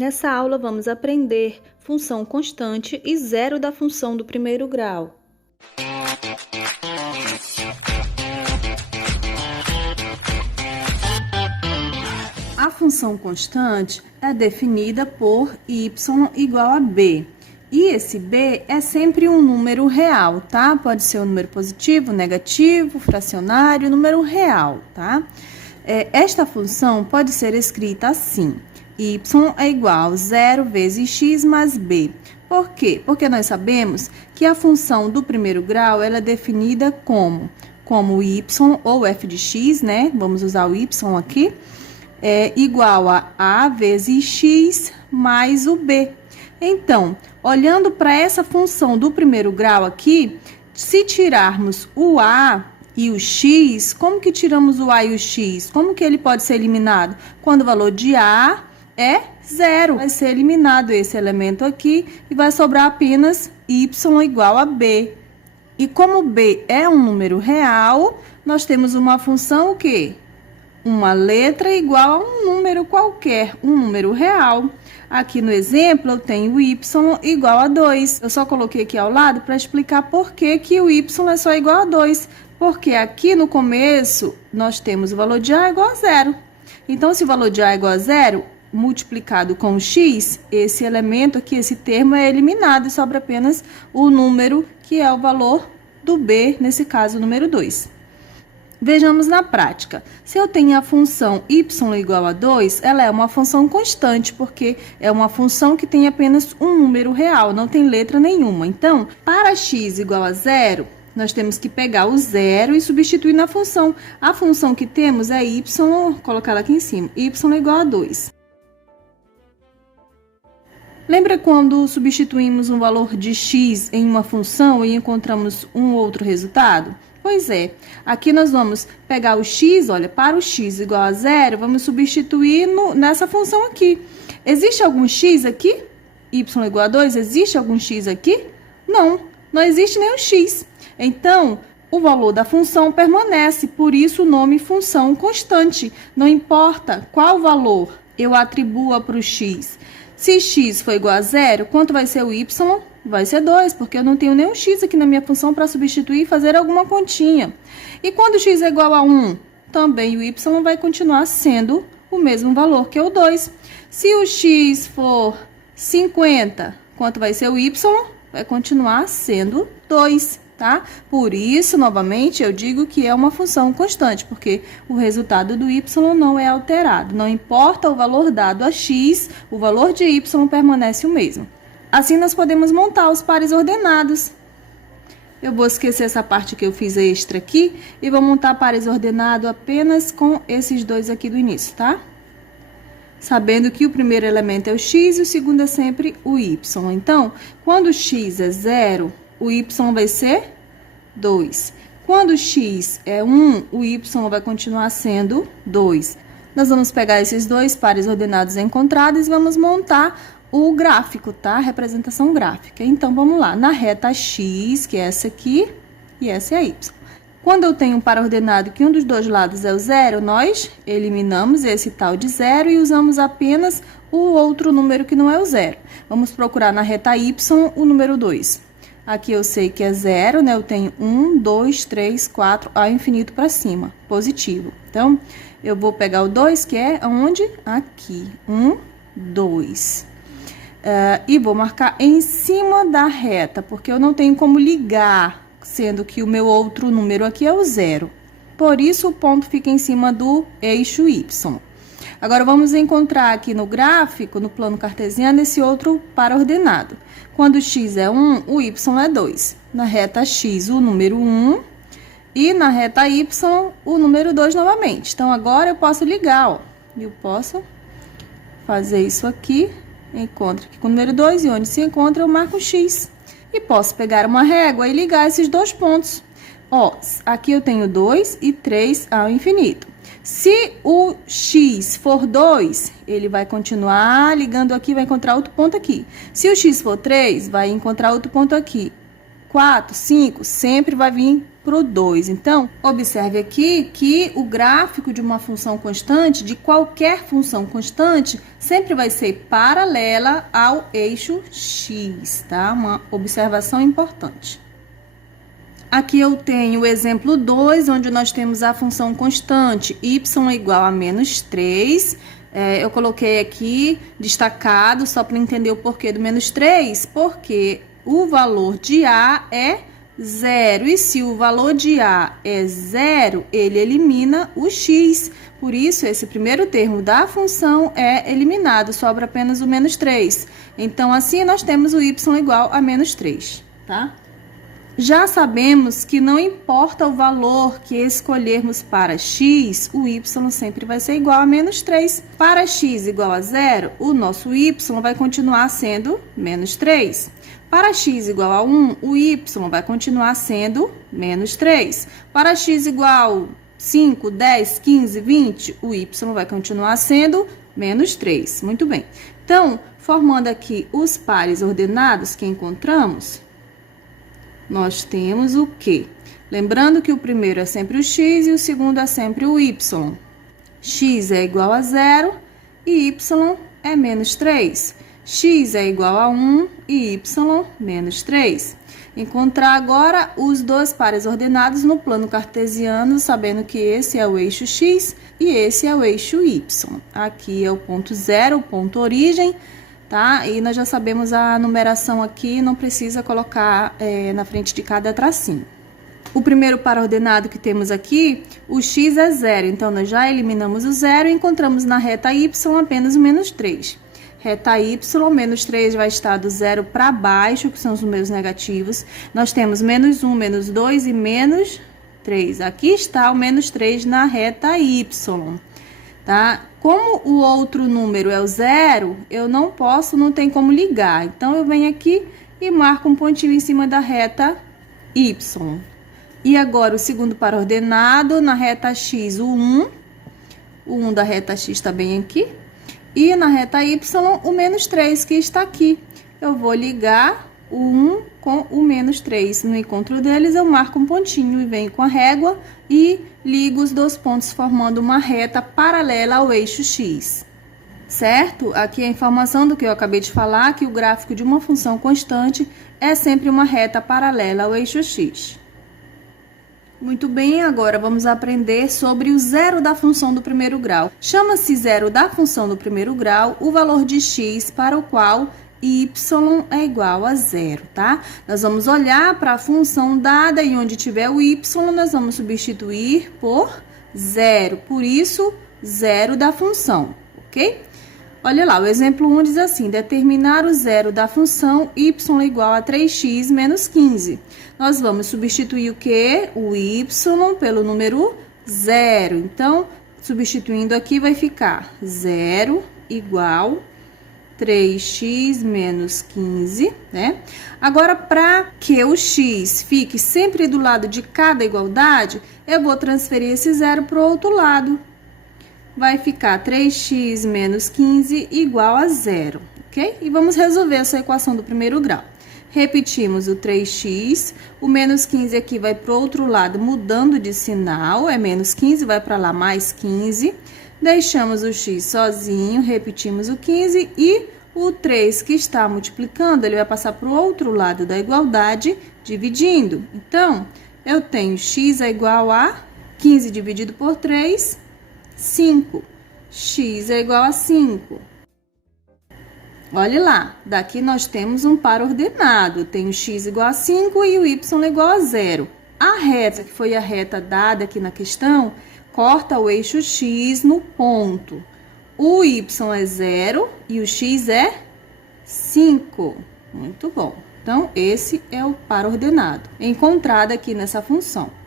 Nessa aula, vamos aprender função constante e zero da função do primeiro grau. A função constante é definida por y igual a b. E esse b é sempre um número real, tá? Pode ser um número positivo, negativo, fracionário, número real, tá? Esta função pode ser escrita assim: y é igual a 0 vezes x mais b. Por quê? Porque nós sabemos que a função do primeiro grau ela é definida como y ou f de x, né? Vamos usar o y aqui. É igual a vezes x mais o b. Então, olhando para essa função do primeiro grau aqui, se tirarmos o a e o x, como que tiramos o a e o x? Como que ele pode ser eliminado? Quando o valor de a é 0. Vai ser eliminado esse elemento aqui e vai sobrar apenas y igual a b. E como b é um número real, nós temos uma função o quê? Uma letra igual a um número qualquer, um número real. Aqui no exemplo, eu tenho y igual a 2. Eu só coloquei aqui ao lado para explicar por que o y é só igual a 2. Porque aqui no começo, nós temos o valor de a igual a 0. Então, se o valor de a é igual a 0, multiplicado com o x, esse elemento aqui, esse termo é eliminado e sobra apenas o número que é o valor do b, nesse caso, o número 2. Vejamos na prática. Se eu tenho a função y igual a 2, ela é uma função constante, porque é uma função que tem apenas um número real, não tem letra nenhuma. Então, para x igual a 0, nós temos que pegar o 0 e substituir na função. A função que temos é y, vou colocar ela aqui em cima, y igual a 2. Lembra quando substituímos um valor de x em uma função e encontramos um outro resultado? Pois é, aqui nós vamos pegar o x, olha, para o x igual a 0, vamos substituir nessa função aqui. Existe algum x aqui? Y igual a 2, existe algum x aqui? Não, não existe nenhum x. Então, o valor da função permanece, por isso o nome função constante. Não importa qual valor eu atribua para o x. Se x for igual a 0, quanto vai ser o y? Vai ser 2, porque eu não tenho nenhum x aqui na minha função para substituir e fazer alguma continha. E quando x é igual a 1, também o y vai continuar sendo o mesmo valor que o 2. Se o x for 50, quanto vai ser o y? Vai continuar sendo 2, tá? Por isso, novamente, eu digo que é uma função constante, porque o resultado do y não é alterado. Não importa o valor dado a x, o valor de y permanece o mesmo. Assim, nós podemos montar os pares ordenados. Eu vou esquecer essa parte que eu fiz extra aqui e vou montar pares ordenados apenas com esses dois aqui do início, tá? Sabendo que o primeiro elemento é o x e o segundo é sempre o y. Então, quando o x é 0, o y vai ser 2. Quando o x é 1, o y vai continuar sendo 2. Nós vamos pegar esses dois pares ordenados encontrados e vamos montar o gráfico, tá? A representação gráfica. Então, vamos lá. Na reta x, que é essa aqui, e essa é a y. Quando eu tenho um par ordenado que um dos dois lados é o 0, nós eliminamos esse tal de 0 e usamos apenas o outro número que não é o 0. Vamos procurar na reta y o número 2. Aqui eu sei que é 0, né? Eu tenho 1, 2, 3, 4, ao infinito para cima, positivo. Então, eu vou pegar o 2, que é onde? Aqui. 1, 2. E vou marcar em cima da reta, porque eu não tenho como ligar, sendo que o meu outro número aqui é o 0. Por isso, o ponto fica em cima do eixo y. Agora, vamos encontrar aqui no gráfico, no plano cartesiano, esse outro par ordenado. Quando x é 1, o y é 2. Na reta x, o número 1. E na reta y, o número 2 novamente. Então, agora eu posso ligar, ó. Eu posso fazer isso aqui. Encontro aqui com o número 2 e onde se encontra eu marco x. E posso pegar uma régua e ligar esses dois pontos. Ó, aqui eu tenho 2 e 3 ao infinito. Se o x for 2, ele vai continuar ligando aqui, vai encontrar outro ponto aqui. Se o x for 3, vai encontrar outro ponto aqui. 4, 5, sempre vai vir para o 2. Então, observe aqui que o gráfico de uma função constante, de qualquer função constante, sempre vai ser paralela ao eixo x, tá? Uma observação importante. Aqui eu tenho o exemplo 2, onde nós temos a função constante y igual a menos 3. Eu coloquei aqui destacado, só para entender o porquê do menos 3, porque o valor de A é 0. E se o valor de A é 0, ele elimina o x. Por isso, esse primeiro termo da função é eliminado, sobra apenas o menos 3. Então, assim, nós temos o y igual a menos 3, tá? Já sabemos que não importa o valor que escolhermos para x, o y sempre vai ser igual a menos 3. Para x igual a 0, o nosso y vai continuar sendo menos 3. Para x igual a 1, o y vai continuar sendo menos 3. Para x igual a 5, 10, 15, 20, o y vai continuar sendo menos 3. Muito bem. Então, formando aqui os pares ordenados que encontramos, nós temos o quê? Lembrando que o primeiro é sempre o x e o segundo é sempre o y. X é igual a 0 e y é menos 3. X é igual a 1 e y menos 3. Encontrar agora os dois pares ordenados no plano cartesiano, sabendo que esse é o eixo x e esse é o eixo y. Aqui é o ponto 0, o ponto origem, tá? E nós já sabemos a numeração aqui, não precisa colocar na frente de cada tracinho. O primeiro par ordenado que temos aqui, o x é 0, então nós já eliminamos o 0 e encontramos na reta y apenas o menos 3. Reta y, menos 3 vai estar do 0 para baixo, que são os números negativos. Nós temos menos 1, menos 2 e menos 3. Aqui está o menos 3 na reta y, tá? Como o outro número é o 0, eu não tem como ligar. Então, eu venho aqui e marco um pontinho em cima da reta y. E agora, o segundo par ordenado, na reta x, o 1. O 1 da reta x está bem aqui. E na reta y, o menos 3, que está aqui. Eu vou ligar o 1 com o menos 3. No encontro deles, eu marco um pontinho e venho com a régua e ligo os dois pontos, formando uma reta paralela ao eixo x. Certo? Aqui é a informação do que eu acabei de falar, que o gráfico de uma função constante é sempre uma reta paralela ao eixo x. Muito bem, agora vamos aprender sobre o zero da função do primeiro grau. Chama-se zero da função do primeiro grau o valor de x para o qual y é igual a 0, tá? Nós vamos olhar para a função dada e onde tiver o y, nós vamos substituir por 0. Por isso, zero da função, ok? Olha lá, o exemplo 1 diz assim: determinar o zero da função y é igual a 3x menos 15. Nós vamos substituir o quê? O y pelo número 0. Então, substituindo aqui, vai ficar 0 igual 3x menos 15, né? Agora, para que o x fique sempre do lado de cada igualdade, eu vou transferir esse zero para o outro lado. Vai ficar 3x menos 15 igual a 0, ok? E vamos resolver essa equação do primeiro grau. Repetimos o 3x, o menos 15 aqui vai para o outro lado, mudando de sinal, é menos 15, vai para lá mais 15. Deixamos o x sozinho, repetimos o 15 e o 3 que está multiplicando, ele vai passar para o outro lado da igualdade, dividindo. Então, eu tenho x é igual a 15 dividido por 3, 5. X é igual a 5. Olha lá, daqui nós temos um par ordenado. Tem o x igual a 5 e o y igual a 0. A reta, que foi a reta dada aqui na questão, corta o eixo x no ponto. O y é 0 e o x é 5. Muito bom. Então, esse é o par ordenado encontrado aqui nessa função.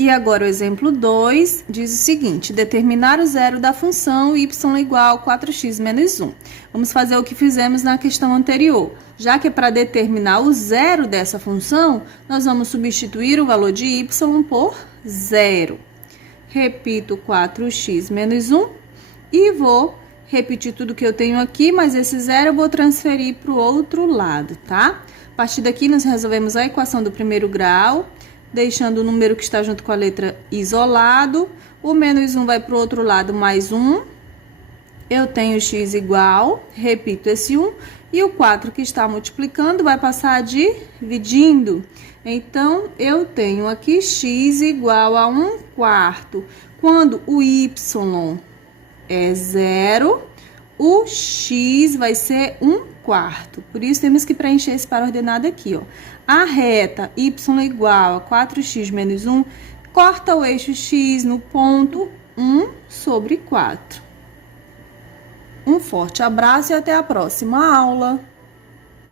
E agora o exemplo 2 diz o seguinte: determinar o zero da função y igual a 4x menos 1. Vamos fazer o que fizemos na questão anterior. Já que é para determinar o zero dessa função, nós vamos substituir o valor de y por 0. Repito 4x menos 1 e vou repetir tudo que eu tenho aqui, mas esse zero eu vou transferir para o outro lado, tá? A partir daqui, nós resolvemos a equação do primeiro grau, deixando o número que está junto com a letra isolado. O menos 1 vai para o outro lado, mais 1. Eu tenho x igual, repito esse 1, e o 4 que está multiplicando vai passar dividindo. Então, eu tenho aqui x igual a 1/4. Quando o y é 0, o x vai ser 1/4. Por isso, temos que preencher esse par ordenado aqui, ó. A reta y igual a 4x menos 1, corta o eixo x no ponto 1/4. Um forte abraço e até a próxima aula!